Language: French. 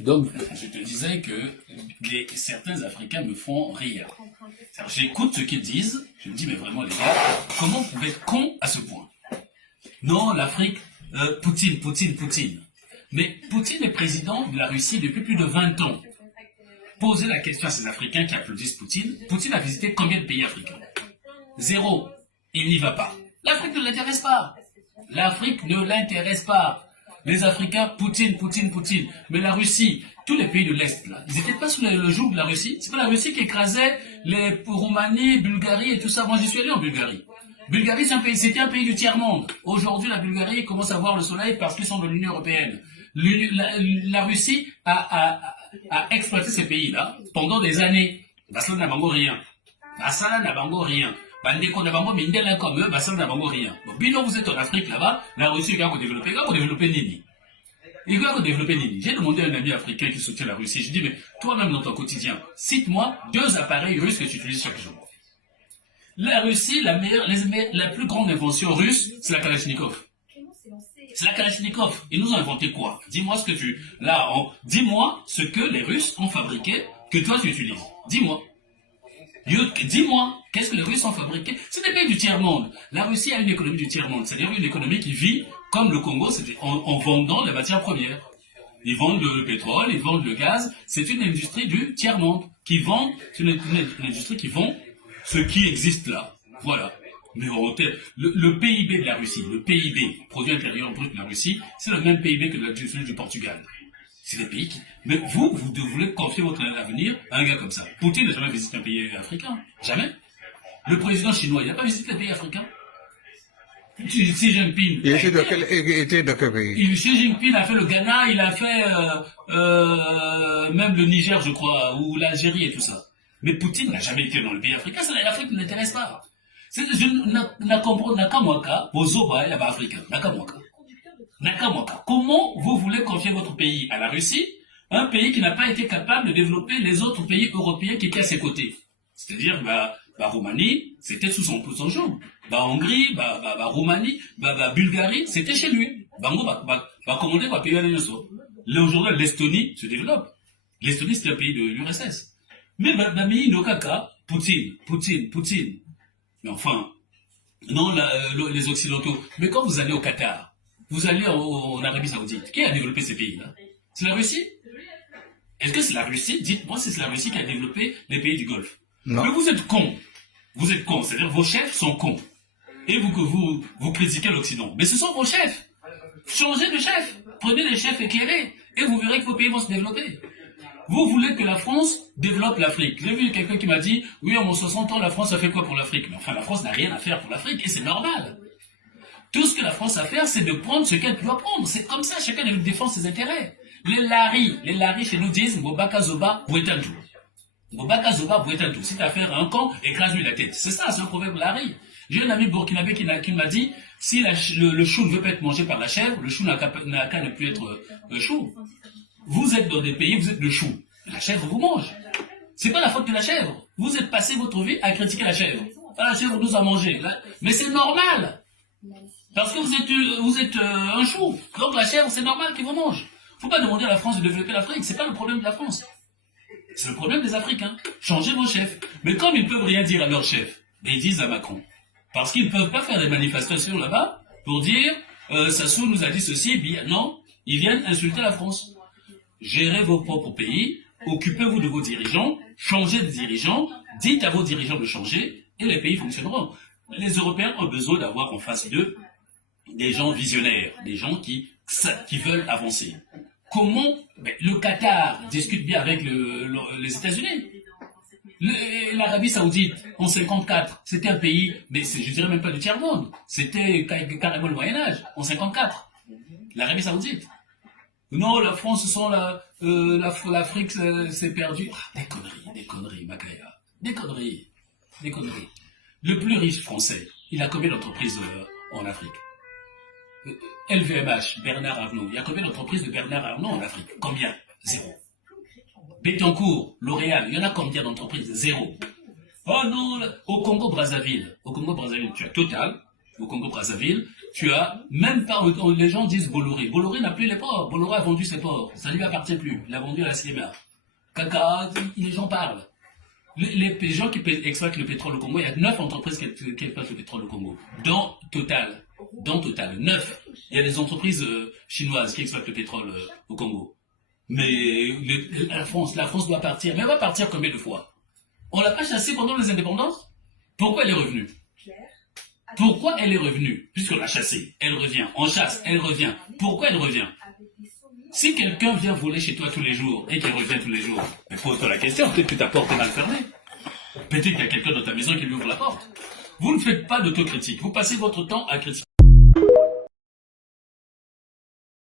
Donc, je te disais que certains Africains me font rire. J'écoute ce qu'ils disent, je me dis, mais vraiment les gars, comment vous pouvez être cons à ce point? Non, l'Afrique, Poutine. Mais Poutine est président de la Russie depuis plus de 20 ans. Posez la question à ces Africains qui applaudissent Poutine. Poutine a visité combien de pays africains? Zéro. Il n'y va pas. L'Afrique ne l'intéresse pas. L'Afrique ne l'intéresse pas. Les Africains, Poutine. Mais la Russie, tous les pays de l'Est, là, ils n'étaient pas sous le joug de la Russie. C'est pas la Russie qui écrasait les Roumanie, Bulgarie et tout ça. Moi, j'y suis allé en Bulgarie. Bulgarie, c'était un pays du tiers-monde. Aujourd'hui, la Bulgarie commence à voir le soleil parce qu'ils sont de l'Union européenne. La Russie a exploité ces pays-là pendant des années. Basala n'a bango rien. Bandeko na bango mindela comme eux, Basala n'a bango rien. Bon, bilan, vous êtes en Afrique là-bas, la Russie va développer. Nini. Il va développer Nini. J'ai demandé à un ami africain qui soutient la Russie. Je dis, mais toi-même dans ton quotidien, cite-moi 2 appareils russes que tu utilises chaque jour. La Russie, la plus grande invention russe, c'est la Kalachnikov. C'est la Kalachnikov. Ils nous ont inventé quoi? Dis-moi dis-moi ce que les Russes ont fabriqué que toi tu utilises. Dis-moi. Dis-moi, qu'est-ce que les Russes ont fabriqué? C'est des pays du tiers-monde. La Russie a une économie du tiers-monde, c'est-à-dire une économie qui vit comme le Congo, en vendant les matières premières. Ils vendent le pétrole, ils vendent le gaz. C'est une industrie du tiers-monde c'est une industrie qui vend ce qui existe là. Voilà. Mais le PIB de la Russie, le PIB, produit intérieur brut de la Russie, c'est le même PIB que celui du Portugal. C'est des pays qui... Mais vous voulez confier votre avenir à un gars comme ça. Poutine n'a jamais visité un pays africain. Jamais. Le président chinois, il n'a pas visité les pays africains. Xi Jinping. Il était de quel pays? Xi Jinping a fait le Ghana, il a fait même le Niger, je crois, ou l'Algérie et tout ça. Mais Poutine n'a jamais été dans le pays africain, l'Afrique ne l'intéresse pas. Nakamwaka, Bozoba, il y a pas africain. Nakamwaka. Comment vous voulez confier votre pays à la Russie, un pays qui n'a pas été capable de développer les autres pays européens qui étaient à ses côtés? C'est-à-dire, Roumanie, c'était sous son joug. Hongrie, Roumanie, Bulgarie, c'était chez lui. Commandé par pays à aujourd'hui, l'Estonie se développe. L'Estonie, c'était un pays de l'URSS. Mais Nokaka, Poutine. Mais enfin, non, les Occidentaux. Mais quand vous allez au Qatar, vous allez en Arabie Saoudite, qui a développé ces pays-là? C'est la Russie? Est-ce que c'est la Russie? Dites-moi si c'est la Russie qui a développé les pays du Golfe. Non. Mais vous êtes cons. Vous êtes cons, c'est-à-dire vos chefs sont cons. Et vous critiquez l'Occident. Mais ce sont vos chefs. Changez de chef. Prenez des chefs éclairés. Et vous verrez que vos pays vont se développer. Vous voulez que la France développe l'Afrique. J'ai vu quelqu'un qui m'a dit, oui, en 60 ans, la France a fait quoi pour l'Afrique? Mais enfin, la France n'a rien à faire pour l'Afrique, et c'est normal. Tout ce que la France a à faire, c'est de prendre ce qu'elle doit prendre. C'est comme ça, chacun défend ses intérêts. Les Laris chez nous disent, Mbobaka Zoba, Bouetantou. Mbobaka Zoba, Bouetantou. Si t'as affaire à un camp, écrase-lui la tête. C'est ça, c'est un proverbe Lari. J'ai un ami burkinabé qui m'a dit, si le chou ne veut pas être mangé par la chèvre, le chou n'a qu'à ne plus être chou. Vous êtes dans des pays, vous êtes le chou. La chèvre vous mange. C'est pas la faute de la chèvre. Vous êtes passé votre vie à critiquer la chèvre. Ah, la chèvre nous a mangé. Mais c'est normal. Parce que vous êtes un chou. Donc la chèvre, c'est normal qu'il vous mange. Faut pas demander à la France de développer l'Afrique. C'est pas le problème de la France. C'est le problème des Africains. Changez vos chefs. Mais comme ils peuvent rien dire à leurs chefs, ils disent à Macron. Parce qu'ils ne peuvent pas faire des manifestations là-bas pour dire Sassou nous a dit ceci, bien non, ils viennent insulter la France. Gérez vos propres pays, occupez-vous de vos dirigeants, changez de dirigeants, dites à vos dirigeants de changer, et les pays fonctionneront. Les Européens ont besoin d'avoir en face d'eux des gens visionnaires, des gens qui veulent avancer. Comment le Qatar discute bien avec les États-Unis? L'Arabie Saoudite, en 54, c'était un pays, mais je dirais même pas du tiers-monde, c'était carrément le Moyen-Âge, en 54. L'Arabie Saoudite. Non, la France, l'Afrique s'est perdue. Ah, des conneries, Magréa. Des conneries. Le plus riche français, il a combien d'entreprises en Afrique? LVMH, Bernard Arnault. Il y a combien d'entreprises de Bernard Arnault en Afrique? Combien? Zéro. Bettencourt, L'Oréal, il y en a combien d'entreprises? Zéro. Oh non, au Congo-Brazzaville, tu as Total, au Congo-Brazzaville, tu as, même pas, les gens disent Bolloré. Bolloré n'a plus les ports. Bolloré a vendu ses ports. Ça ne lui appartient plus. Il a vendu à la CMA. Caca, les gens parlent. Les gens qui exploitent le pétrole au Congo, il y a 9 entreprises qui exploitent le pétrole au Congo. Dans Total, 9. Il y a des entreprises chinoises qui exploitent le pétrole au Congo. Mais la France doit partir. Mais elle va partir combien de fois? On l'a pas chassée pendant les indépendances? Pourquoi elle est revenue? Pourquoi elle est revenue? Puisqu'on l'a chassée, elle revient. On chasse, elle revient. Pourquoi elle revient? Si quelqu'un vient voler chez toi tous les jours et qu'il revient tous les jours, mais pose-toi la question, peut-être que ta porte est mal fermée. Peut-être qu'il y a quelqu'un dans ta maison qui lui ouvre la porte. Vous ne faites pas d'autocritique. Vous passez votre temps à critiquer.